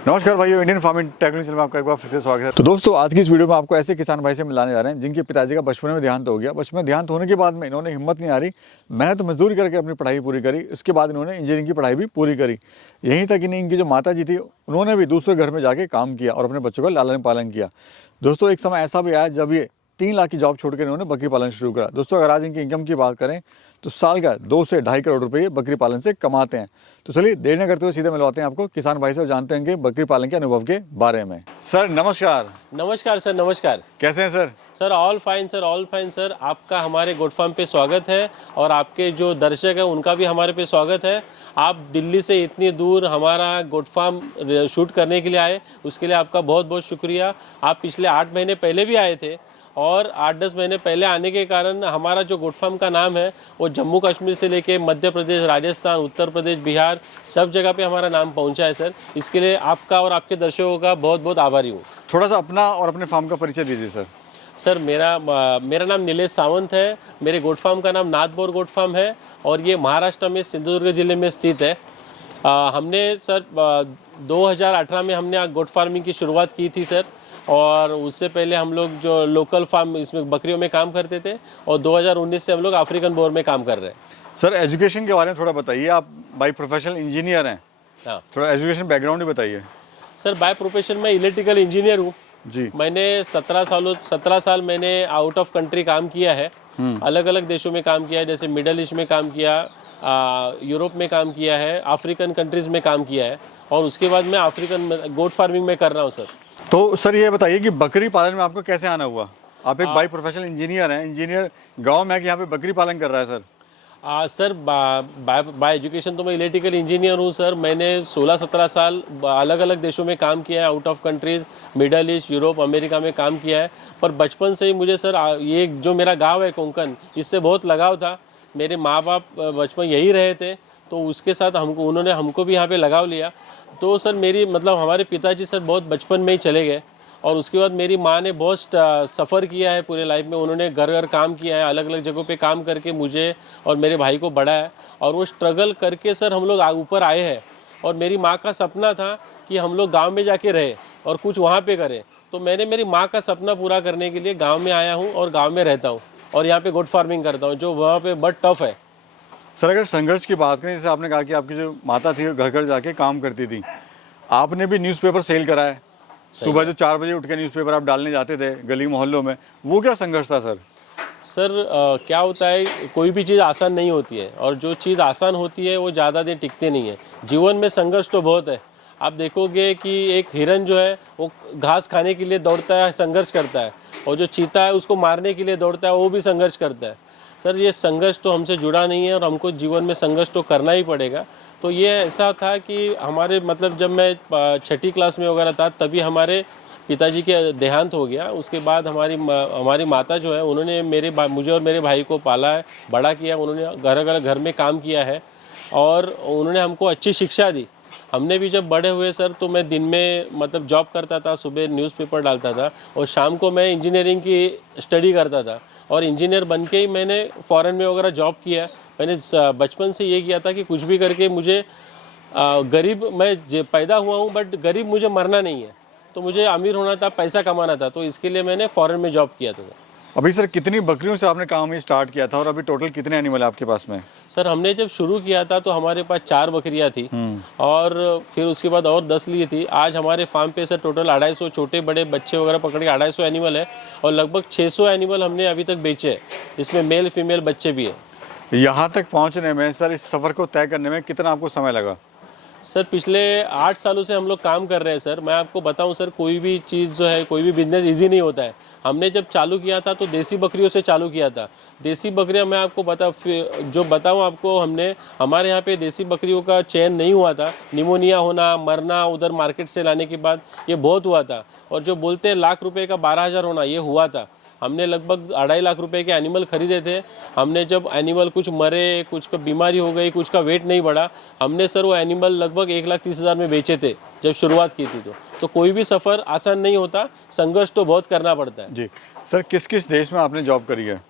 नमस्कार भाइयों, Indian farming technical channel में आपका एक बार फिर से स्वागत है। तो दोस्तों, आज की इस वीडियो में आपको ऐसे किसान भाई से मिलाने जा रहे हैं जिनके पिताजी का बचपन में देहांत हो गया। बचपन में देहांत होने के बाद में इन्होंने हिम्मत नहीं आ रही, मेहनत मजदूरी करके अपनी पढ़ाई पूरी करी। इसके बाद इन्होंने इंजीनियरिंग की पढ़ाई भी पूरी करी। यहीं तक इन्हीं इनकी जो माता जी थी, उन्होंने भी दूसरे घर में जाके काम किया और अपने बच्चों का लालन पालन किया। दोस्तों, एक समय ऐसा भी आया जब ये 3 लाख की जॉब छोड़कर इन्होंने बकरी पालन शुरू करा। दोस्तों, अगर आज इनकी इनकम की बात करें तो साल का 2 से ढाई करोड़ रुपए बकरी पालन से कमाते हैं। तो चलिए देर न करते हुए सीधे मिलवाते हैं आपको किसान भाई से और जानते हैं कि बकरी पालन के अनुभव के बारे में। सर नमस्कार। नमस्कार सर, नमस्कार। कैसे हैं sir? Sir all fine sir, all fine sir. आपका हमारे गोट फार्म पे स्वागत है और आपके जो दर्शक हैं उनका भी हमारे पे स्वागत है। आप दिल्ली से इतनी दूर हमारा गोट फार्म शूट करने के लिए आए, उसके लिए आपका बहुत बहुत शुक्रिया। आप पिछले 8 महीने पहले भी आए थे और 8-10 महीने पहले आने के कारण हमारा जो गोट फार्म का नाम है वो जम्मू कश्मीर से लेके मध्य प्रदेश, राजस्थान, उत्तर प्रदेश, बिहार सब जगह पे हमारा नाम पहुंचा है सर। इसके लिए आपका और आपके दर्शकों का बहुत बहुत आभारी हूँ। थोड़ा सा अपना और अपने फार्म का परिचय दीजिए सर। सर मेरा नाम नीलेश सावंत है। मेरे गोट फार्म का नाम नाथबोर गोट फार्म है और ये महाराष्ट्र में सिंधुदुर्ग ज़िले में स्थित है। हमने सर 2018 में हमने गोट फार्मिंग की शुरुआत की थी सर, और उससे पहले हम लोग जो लोकल फार्म इसमें बकरियों में काम करते थे और 2019 से हम लोग अफ्रीकन बोर में काम कर रहे हैं। सर एजुकेशन के बारे में थोड़ा बताइए। आप बाई प्रोफेशनल इंजीनियर हैं, हाँ थोड़ा एजुकेशन बैकग्राउंड भी बताइए। सर, बाय प्रोफेशन में इलेक्ट्रिकल इंजीनियर हूँ जी। मैंने 17 साल मैंने आउट ऑफ कंट्री काम किया है। अलग अलग देशों में काम किया है, जैसे मिडल ईस्ट में काम किया, यूरोप में काम किया है, अफ्रीकन कंट्रीज़ में काम किया है और उसके बाद मैं अफ्रीकन गोट फार्मिंग में कर रहा हूँ सर। तो सर ये बताइए कि बकरी पालन में आपको कैसे आना हुआ? आप एक बाई प्रोफेशनल इंजीनियर हैं, इंजीनियर गांव में है कि यहाँ पे बकरी पालन कर रहा है सर? सर बाय एजुकेशन तो मैं इलेक्ट्रिकल इंजीनियर हूँ सर। मैंने 16-17 साल अलग अलग देशों में काम किया है, out of countries, middle east, Europe, America में काम किया है। पर बचपन से ही मुझे सर ये जो मेरा गांव है कोंकण, इससे बहुत लगाव था। मेरे माँ बाप बचपन यही रहे थे तो उसके साथ उन्होंने हमको भी यहाँ पे लगाव लिया। तो सर हमारे पिताजी सर बहुत बचपन में ही चले गए और उसके बाद मेरी माँ ने बहुत सफ़र किया है पूरे लाइफ में। उन्होंने घर घर काम किया है, अलग अलग जगहों पे काम करके मुझे और मेरे भाई को बढ़ाया और वो स्ट्रगल करके सर हम लोग ऊपर आए हैं। और मेरी माँ का सपना था कि हम लोग गांव में जाके रहे और कुछ वहाँ पे करें। तो मैंने मेरी माँ का सपना पूरा करने के लिए गाँव में आया हूँ और गाँव में रहता हूँ और यहाँ पर गोट फार्मिंग करता हूँ, जो वहाँ पर बहुत टफ है। सर अगर संघर्ष की बात करें, जैसे आपने कहा कि आपकी जो माता थी वो घर घर जाके काम करती थी, आपने भी न्यूज़पेपर सेल करा है। सुबह जो 4 बजे उठ के न्यूज़पेपर आप डालने जाते थे गली मोहल्लों में, वो क्या संघर्ष था सर? सर क्या होता है, कोई भी चीज़ आसान नहीं होती है और जो चीज़ आसान होती है वो ज़्यादा देर टिकते नहीं है। जीवन में संघर्ष तो बहुत है। आप देखोगे कि एक हिरन जो है वो घास खाने के लिए दौड़ता है, संघर्ष करता है, और जो चीता है उसको मारने के लिए दौड़ता है, वो भी संघर्ष करता है। सर ये संघर्ष तो हमसे जुड़ा नहीं है और हमको जीवन में संघर्ष तो करना ही पड़ेगा। तो ये ऐसा था कि हमारे जब मैं 6ठी क्लास में वगैरह था तभी हमारे पिताजी के देहांत हो गया। उसके बाद हमारी माता जो है उन्होंने मुझे और मेरे भाई को पाला है, बड़ा किया। उन्होंने घर में काम किया है और उन्होंने हमको अच्छी शिक्षा दी। हमने भी जब बड़े हुए सर तो मैं दिन में जॉब करता था, सुबह न्यूज़पेपर डालता था और शाम को मैं इंजीनियरिंग की स्टडी करता था और इंजीनियर बन के ही मैंने फ़ॉरेन में वगैरह जॉब किया। मैंने बचपन से ये किया था कि कुछ भी करके मुझे मैं पैदा हुआ हूँ बट गरीब मुझे मरना नहीं है, तो मुझे अमीर होना था, पैसा कमाना था, तो इसके लिए मैंने फ़ॉरेन में जॉब किया था। अभी सर कितनी बकरियों से आपने काम ये स्टार्ट किया था और अभी टोटल कितने एनिमल है आपके पास में? सर हमने जब शुरू किया था तो हमारे पास 4 बकरियां थी और फिर उसके बाद और 10 ली थी। आज हमारे फार्म पे सर टोटल 250 छोटे बड़े बच्चे वगैरह पकड़ के 250 एनिमल है और लगभग 600 एनिमल हमने अभी तक बेचे। इसमें मेल फीमेल बच्चे भी है। यहाँ तक पहुँचने में सर, इस सफ़र को तय करने में कितना आपको समय लगा? सर पिछले 8 सालों से हम लोग काम कर रहे हैं सर। मैं आपको बताऊं सर, कोई भी चीज़ जो है, कोई भी बिजनेस इजी नहीं होता है। हमने जब चालू किया था तो देसी बकरियों से चालू किया था। देसी बकरियां मैं आपको बताऊं आपको, हमारे यहाँ पे देसी बकरियों का चयन नहीं हुआ था। निमोनिया होना, मरना उधर मार्केट से लाने के बाद ये बहुत हुआ था और जो बोलते हैं लाख रुपए का 12,000 होना, ये हुआ था। हमने लगभग 2.5 लाख रुपए के एनिमल खरीदे थे। हमने जब एनिमल कुछ मरे, कुछ का बीमारी हो गई, कुछ का वेट नहीं बढ़ा, हमने सर वो एनिमल लगभग 1,30,000 में बेचे थे जब शुरुआत की थी। तो कोई भी सफ़र आसान नहीं होता, संघर्ष तो बहुत करना पड़ता है। जी सर, किस किस देश में आपने जॉब करी है?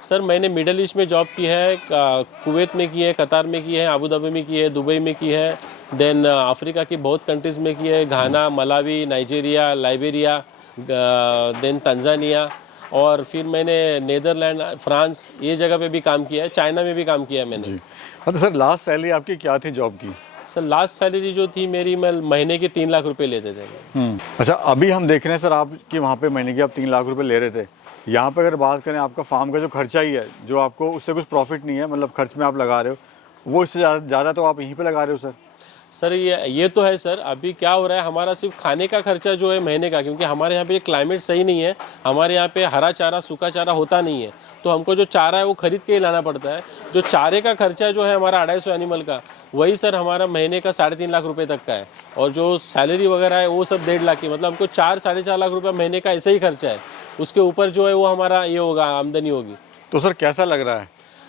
सर मैंने मिडल ईस्ट में जॉब की है, कुवैत में की है, कतार में की है, अबू धाबी में की है, दुबई में की है, देन अफ्रीका की बहुत कंट्रीज़ में की है, Ghana, Malawi, Nigeria, Liberia, then Tanzania, और फिर मैंने नीदरलैंड, फ्रांस, ये जगह पे भी काम किया है, चाइना में भी काम किया है मैंने। जी। मतलब सर लास्ट सैलरी आपकी क्या थी जॉब की? सर लास्ट सैलरी जो थी मेरी, मैं महीने के 3 लाख रुपए लेते थे। अच्छा, अभी हम देख रहे हैं सर आप कि वहाँ पे महीने के आप 3 लाख रुपए ले रहे थे। यहाँ पे अगर बात करें आपका फार्म का जो खर्चा ही है, जो आपको उससे कुछ प्रॉफिट नहीं है, मतलब खर्च में आप लगा रहे हो, वो इससे ज़्यादा तो आप यहीं पे लगा रहे हो सर। सर ये तो है सर। अभी क्या हो रहा है, हमारा सिर्फ खाने का खर्चा जो है महीने का, क्योंकि हमारे यहाँ पे क्लाइमेट सही नहीं है, हमारे यहाँ पे हरा चारा सूखा चारा होता नहीं है, तो हमको जो चारा है वो खरीद के ही लाना पड़ता है। जो चारे का खर्चा जो है हमारा 250 एनिमल का, वही सर हमारा महीने का 3.5 लाख रुपए तक का है। और जो सैलरी वगैरह है वो सब 1.5 लाख की, मतलब हमको 4-4.5 लाख रुपये महीने का ऐसे ही खर्चा है। उसके ऊपर जो है वो हमारा ये होगा, आमदनी होगी। तो सर कैसा लग रहा है?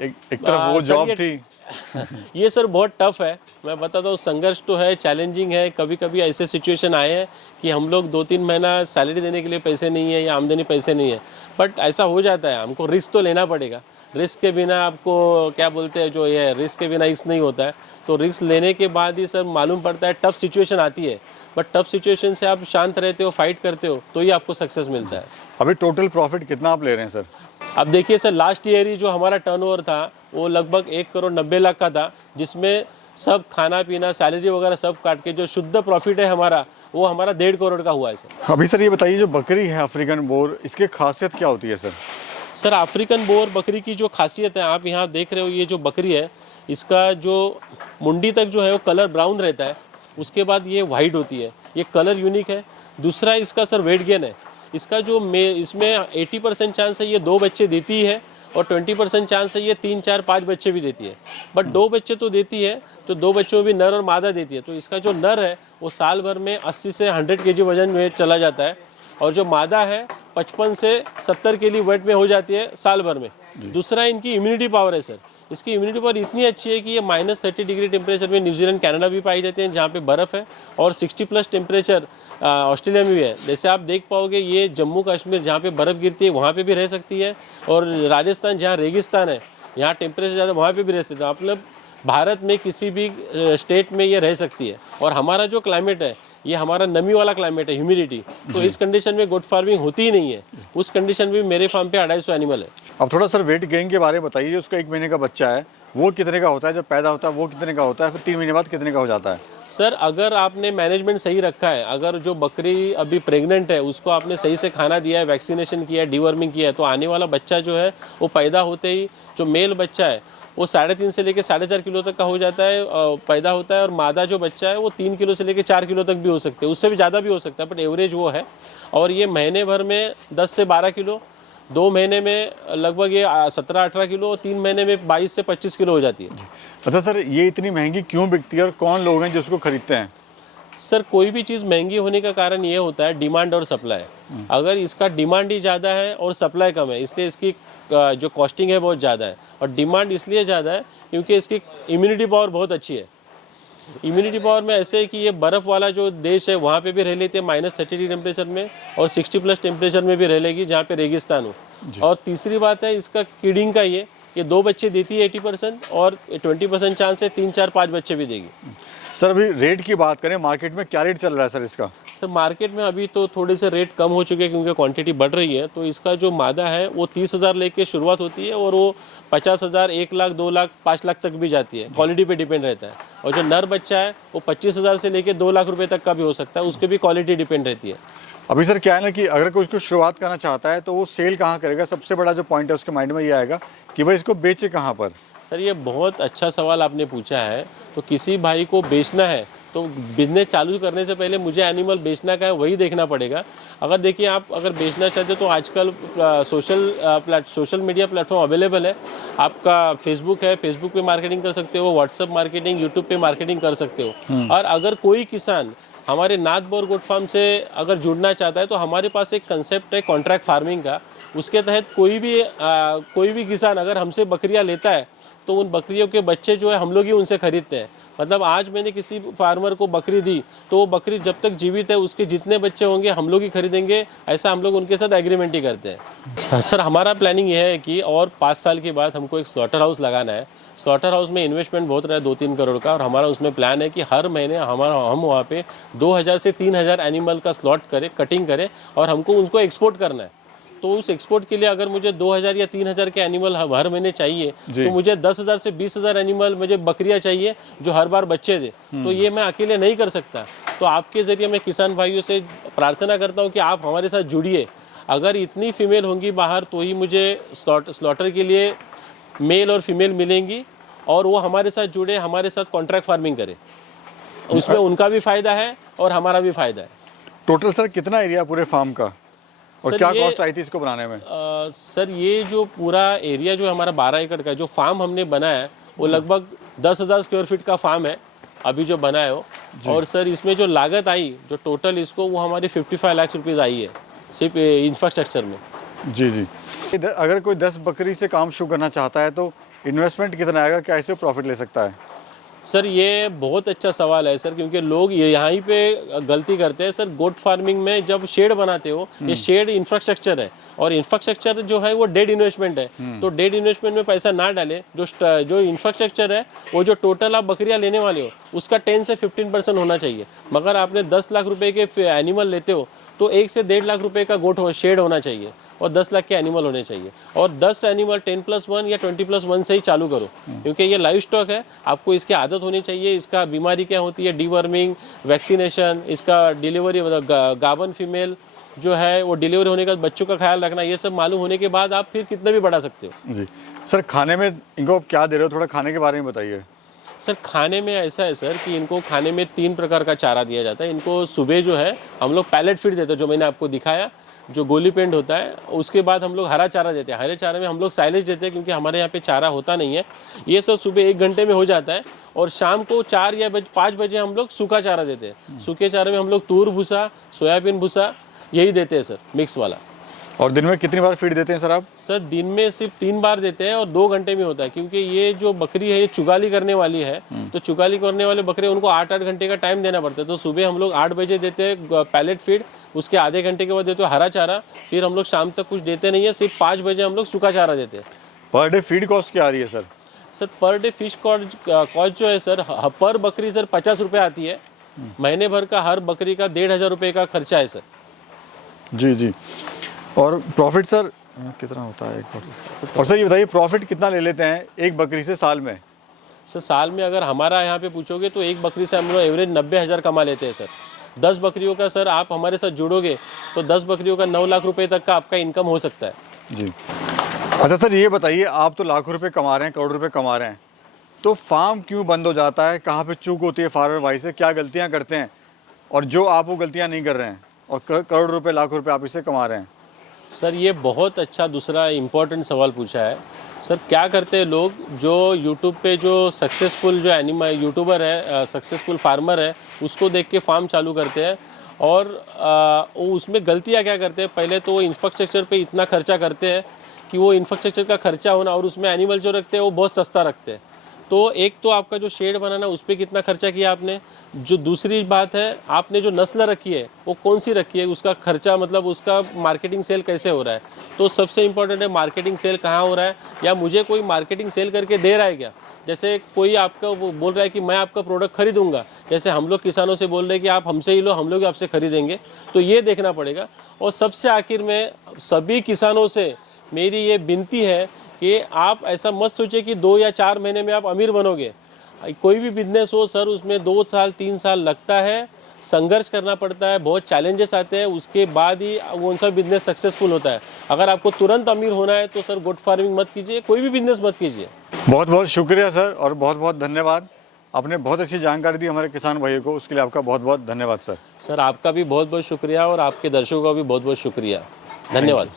एक तरफ वो सर, जॉब थी। ये सर बहुत टफ है, मैं बताता हूँ। संघर्ष तो है, चैलेंजिंग है। कभी कभी ऐसे सिचुएशन आए हैं कि हम लोग 2-3 महीना सैलरी देने के लिए पैसे नहीं है या आमदनी पैसे नहीं है, बट ऐसा हो जाता है। हमको रिस्क तो लेना पड़ेगा। रिस्क के बिना आपको क्या बोलते हैं, जो ये रिस्क के बिना रिस्क नहीं होता है। तो रिस्क लेने के बाद ही सर मालूम पड़ता है, टफ सिचुएशन आती है, बट टफ सिचुएशन से आप शांत रहते हो, फाइट करते हो, तो ही आपको सक्सेस मिलता है। अभी टोटल प्रॉफिट कितना आप ले रहे हैं सर? अब देखिए सर, लास्ट ईयर ही जो हमारा टर्नओवर था वो लगभग 1 करोड़ 90 लाख का था, जिसमें सब खाना पीना सैलरी वगैरह सब काट के जो शुद्ध प्रॉफिट है हमारा, वो हमारा 1.5 करोड़ का हुआ है सर। अभी सर ये बताइए, जो बकरी है अफ्रीकन बोर, इसकी खासियत क्या होती है सर? सर अफ्रीकन बोर बकरी की जो खासियत है, आप यहाँ देख रहे हो, ये जो बकरी है इसका जो मुंडी तक जो है वो कलर ब्राउन रहता है, उसके बाद ये वाइट होती है। ये कलर यूनिक है। दूसरा इसका सर वेट गेन है। इसका जो इसमें 80% चांस है ये 2 बच्चे देती है, और 20% चांस है ये 3, 4, 5 बच्चे भी देती है। बट 2 बच्चे तो देती है, तो 2 बच्चों में भी नर और मादा देती है। तो इसका जो नर है वो साल भर में 80 से 100 केजी वजन में चला जाता है, और जो मादा है 55 से 70 केजी वेट में हो जाती है साल भर में। दूसरा इनकी इम्यूनिटी पावर है सर। इसकी इम्यूनिटी पावर इतनी अच्छी है कि ये -30 डिग्री टेम्परेचर में न्यूजीलैंड, कनाडा भी पाई जाती है, जहाँ पे बर्फ़ है, और 60+ टेम्परेचर ऑस्ट्रेलिया में भी है। जैसे आप देख पाओगे, ये जम्मू कश्मीर जहाँ पे बर्फ़ गिरती है वहाँ पे भी रह सकती है, और राजस्थान जहाँ रेगिस्तान है, यहाँ टेम्परेचर ज़्यादा, वहाँ पे भी रह सकती है। मतलब भारत में किसी भी स्टेट में ये रह सकती है। और हमारा जो क्लाइमेट है, ये हमारा नमी वाला क्लाइमेट है, ह्यूमिडिटी, तो इस कंडीशन में गोट फार्मिंग होती ही नहीं है। उस कंडीशन में मेरे फार्म पे 250 एनिमल है। अब थोड़ा सर वेट गेन के बारे में बताइए। उसका 1 महीने का बच्चा है, वो कितने का होता है जब पैदा होता है, वो कितने का होता है, फिर 3 महीने बाद कितने का हो जाता है? सर अगर आपने मैनेजमेंट सही रखा है, अगर जो बकरी अभी प्रेग्नेंट है उसको आपने सही से खाना दिया है, वैक्सीनेशन किया है, डीवर्मिंग किया है, तो आने वाला बच्चा जो है वो पैदा होते ही, जो मेल बच्चा है वो 3.5 से लेकर 4.5 किलो तक का हो जाता है, पैदा होता है। और मादा जो बच्चा है वो 3 किलो से लेकर 4 किलो तक भी हो सकते हैं, उससे भी ज़्यादा भी हो सकता है, बट एवरेज वो है। और ये महीने भर में 10 से 12 किलो, 2 महीने में लगभग ये 17-18 किलो, 3 महीने में 22 से 25 किलो हो जाती है। अच्छा सर, ये इतनी महंगी क्यों बिकती है और कौन लोग हैं जो उसको खरीदते हैं? सर कोई भी चीज़ महंगी होने का कारण ये होता है डिमांड और सप्लाई। अगर इसका डिमांड ही ज़्यादा है और सप्लाई कम है, इसलिए इसकी जो कॉस्टिंग है बहुत ज़्यादा है। और डिमांड इसलिए ज़्यादा है क्योंकि इसकी इम्यूनिटी पावर बहुत अच्छी है। इम्यूनिटी पावर में ऐसे है कि ये बर्फ़ वाला जो देश है वहाँ पे भी रह लेते हैं -30 डिग्री टेम्परेचर में, और 60+ टेम्परेचर में भी रह लेगी जहाँ पे रेगिस्तान हो। और तीसरी बात है इसका किडिंग का, ये 2 बच्चे देती है 80%, और 20% चांस है 3, 4, 5 बच्चे भी देगी। सर अभी रेट की बात करें, मार्केट में क्या रेट चल रहा है सर इसका? सर मार्केट में अभी तो थोड़े से रेट कम हो चुके हैं क्योंकि क्वांटिटी बढ़ रही है। तो इसका जो मादा है वो 30,000 लेके शुरुआत होती है, और वो 50,000, 1 लाख, 2 लाख, 5 लाख तक भी जाती है। क्वालिटी पे डिपेंड रहता है। और जो नर बच्चा है वो 25,000 से लेके 2 लाख रुपए तक का भी हो सकता है, उसके भी क्वालिटी डिपेंड रहती है। अभी सर क्या है ना कि अगर कोई इसको शुरुआत करना चाहता है तो वो सेल कहाँ करेगा? सबसे बड़ा जो पॉइंट है उसके माइंड में ये आएगा कि भाई इसको बेचे कहाँ पर? सर ये बहुत अच्छा सवाल आपने पूछा है। तो किसी भाई को बेचना है तो बिजनेस चालू करने से पहले मुझे एनिमल बेचना का है वही देखना पड़ेगा। अगर देखिए, आप अगर बेचना चाहते हो तो आजकल सोशल मीडिया प्लेटफॉर्म अवेलेबल है। आपका फेसबुक है, फेसबुक पे मार्केटिंग कर सकते हो, व्हाट्सअप मार्केटिंग, यूट्यूब पे मार्केटिंग कर सकते हो। और अगर कोई किसान हमारे नाथ बोर गोट फार्म से अगर जुड़ना चाहता है तो हमारे पास एक कंसेप्ट है कॉन्ट्रैक्ट फार्मिंग का। उसके तहत कोई भी किसान अगर हमसे बकरियां लेता है तो उन बकरियों के बच्चे जो है हम लोग ही उनसे खरीदते हैं। मतलब आज मैंने किसी फार्मर को बकरी दी तो वो बकरी जब तक जीवित है उसके जितने बच्चे होंगे हम लोग ही खरीदेंगे, ऐसा हम लोग उनके साथ एग्रीमेंट ही करते हैं। सर हमारा प्लानिंग ये है कि और 5 साल के बाद हमको एक स्लॉटर हाउस लगाना है। स्लॉटर हाउस में इन्वेस्टमेंट बहुत रहा है 2-3 करोड़ का, और हमारा उसमें प्लान है कि हर महीने हम वहाँ पे 2000 से 3000 एनिमल का स्लॉट करें, कटिंग करें, और हमको उनको एक्सपोर्ट करना है। तो उस एक्सपोर्ट के लिए अगर मुझे 2000 या 3000 के एनिमल हर महीने चाहिए तो मुझे 10,000 से 20,000 एनिमल मुझे बकरियां चाहिए जो हर बार बच्चे दे। तो ये मैं अकेले नहीं कर सकता। तो आपके ज़रिए मैं किसान भाइयों से प्रार्थना करता हूँ कि आप हमारे साथ जुड़िए। अगर इतनी फीमेल होंगी बाहर तो ही मुझे स्लॉटर के लिए मेल और फीमेल मिलेंगी, और वो हमारे साथ जुड़े, हमारे साथ कॉन्ट्रैक्ट फार्मिंग करें। उसमें उनका भी फ़ायदा है और हमारा भी फ़ायदा है। टोटल सर कितना एरिया पूरे फार्म का, और क्या कॉस्ट आई थी इसको बनाने में? सर ये जो पूरा एरिया जो हमारा 12 एकड़ का जो फार्म हमने बनाया है वो लगभग 10,000 स्क्वायर फीट का फार्म है अभी जो बना है वो। और सर इसमें जो लागत आई जो टोटल इसको वो हमारी 55 लाख रुपीज़ आई है सिर्फ इंफ्रास्ट्रक्चर में। जी जी। अगर कोई 10 बकरी से काम शुरू करना चाहता है तो इन्वेस्टमेंट कितना आएगा, कैसे प्रॉफिट ले सकता है? सर ये बहुत अच्छा सवाल है सर, क्योंकि लोग ये यहाँ पे गलती करते हैं सर। गोट फार्मिंग में जब शेड बनाते हो, ये शेड इंफ्रास्ट्रक्चर है, और इंफ्रास्ट्रक्चर जो है वो डेड इन्वेस्टमेंट है। तो डेड इन्वेस्टमेंट में पैसा ना डाले, जो इंफ्रास्ट्रक्चर है वो जो टोटल आप बकरियाँ लेने वाले हो उसका 10 से 15% होना चाहिए। मगर आपने 10 लाख रुपए के एनिमल लेते हो तो 1 से 1.5 लाख रुपए का गोट शेड होना चाहिए, और 10 लाख के एनिमल होने चाहिए। और 10 एनिमल 10+1 या 20+1 से ही चालू करो, क्योंकि ये लाइव स्टॉक है। आपको इसकी आदत होनी चाहिए। इसका बीमारी क्या होती है, डीवर्मिंग, वैक्सीनेशन, इसका डिलीवरी मतलब गाभन फीमेल जो है वो डिलीवरी होने का बच्चों का ख्याल रखना, ये सब मालूम होने के बाद आप फिर कितना भी बढ़ा सकते हो। जी सर, खाने में इनको क्या दे रहे हो, थोड़ा खाने के बारे में बताइए। सर खाने में ऐसा है सर कि इनको खाने में 3 प्रकार का चारा दिया जाता है। इनको सुबह जो है हम लोग पैलेट फीड देते हैं, जो मैंने आपको दिखाया, जो गोली पेंट होता है। उसके बाद हम लोग हरा चारा देते हैं। हरे चारे में हम लोग साइलेज देते हैं, क्योंकि हमारे यहाँ पे चारा होता नहीं है। ये सब सुबह 1 घंटे में हो जाता है, और शाम को 4 या 5 बजे हम लोग सूखा चारा देते हैं। सूखे चारे में हम लोग तूर भूसा, सोयाबीन भूसा यही देते हैं सर, मिक्स वाला। और दिन में कितनी बार फीड देते हैं सर आप? सर दिन में सिर्फ 3 बार देते हैं, और 2 घंटे में होता है, क्योंकि ये जो बकरी है ये चुगाली करने वाली है। तो चुगाली करने वाले बकरे उनको 8-8 घंटे का टाइम देना पड़ता है। तो सुबह हम लोग 8 बजे देते हैं पैलेट फीड, उसके आधे घंटे के बाद देते हैं हरा चारा, फिर हम लोग शाम तक कुछ देते नहीं है, सिर्फ 5 बजे हम लोग सूखा चारा देते हैं। पर डे फीड कॉस्ट क्या आ रही है sir? Sir per day fish cost जो है सर पर बकरी सर 50 रुपये आती है। महीने भर का हर बकरी का 1,500 रुपये का खर्चा है सर। जी जी। और प्रॉफिट सर कितना होता है एक? और सर ये बताइए प्रॉफिट कितना ले लेते हैं एक बकरी से साल में? सर साल में अगर हमारा यहाँ पे पूछोगे तो एक बकरी से हम लोग एवरेज 90,000 कमा लेते हैं सर। 10 बकरियों का सर आप हमारे साथ जुड़ोगे तो 10 बकरियों का 9 लाख रुपए तक का आपका इनकम हो सकता है। जी। अच्छा सर ये बताइए, आप तो लाखों रुपए कमा रहे हैं, करोड़ रुपए कमा रहे हैं, तो फार्म क्यों बंद हो जाता है? कहाँ पे चूक होती है फार्मर भाई से, क्या गलतियाँ करते हैं, और जो आप वो गलतियाँ नहीं कर रहे हैं और करोड़ रुपए लाखों रुपए आप इससे कमा रहे हैं? सर ये बहुत अच्छा दूसरा इम्पोर्टेंट सवाल पूछा है। सर क्या करते हैं लोग, जो यूट्यूब पे जो सक्सेसफुल जो यूट्यूबर है, सक्सेसफुल फार्मर है, उसको देख के फार्म चालू करते हैं, और वो उसमें गलतियाँ क्या करते हैं, पहले तो वो इंफ्रास्ट्रक्चर पे इतना खर्चा करते हैं कि वो इंफ्रास्ट्रक्चर का खर्चा होना, और उसमें एनिमल जो रखते हैं वो बहुत सस्ता रखते हैं। तो एक तो आपका जो शेड बनाना उस पर कितना खर्चा किया आपने, जो दूसरी बात है आपने जो नस्ल रखी है वो कौन सी रखी है, उसका खर्चा मतलब उसका मार्केटिंग सेल कैसे हो रहा है। तो सबसे इम्पोर्टेंट है मार्केटिंग सेल कहाँ हो रहा है, या मुझे कोई मार्केटिंग सेल करके दे रहा है क्या। जैसे कोई आपका वो बोल रहा है कि मैं आपका प्रोडक्ट खरीदूंगा, जैसे हम लोग किसानों से बोल रहे हैं कि आप हमसे ही लो, हम लोग आपसे खरीदेंगे, तो ये देखना पड़ेगा। और सबसे आखिर में सभी किसानों से मेरी ये विनती है कि आप ऐसा मत सोचिए कि 2 या 4 महीने में आप अमीर बनोगे। कोई भी बिजनेस हो सर उसमें 2 साल 3 साल लगता है, संघर्ष करना पड़ता है, बहुत चैलेंजेस आते हैं, उसके बाद ही कौन सा बिजनेस सक्सेसफुल होता है। अगर आपको तुरंत अमीर होना है तो सर गोट फार्मिंग मत कीजिए, कोई भी बिजनेस मत कीजिए। बहुत बहुत शुक्रिया सर, और बहुत बहुत धन्यवाद। आपने बहुत अच्छी जानकारी दी हमारे किसान भाइयों को, उसके लिए आपका बहुत बहुत धन्यवाद सर। सर आपका भी बहुत बहुत शुक्रिया, और आपके दर्शकों का भी बहुत बहुत शुक्रिया, धन्यवाद।